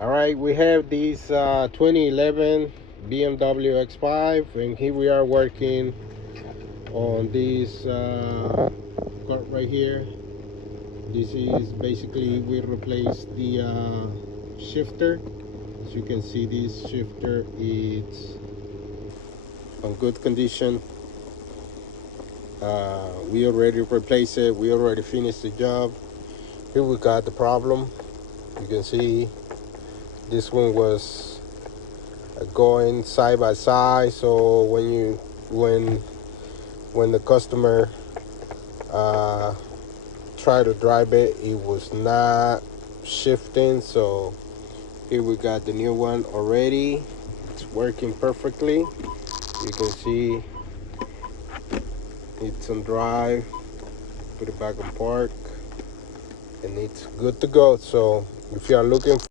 All right, we have this 2011 BMW X5, and here we are working on this part right here. This is basically, we replaced the shifter. As you can see, this shifter is in good condition. We already replaced it. We already finished the job. Here we got the problem. You can see this one was going side by side, so when the customer tried to drive it, it was not shifting. So here we got the new one already. It's working perfectly. You can see it's on drive. Put it back on park, and it's good to go. So if you are looking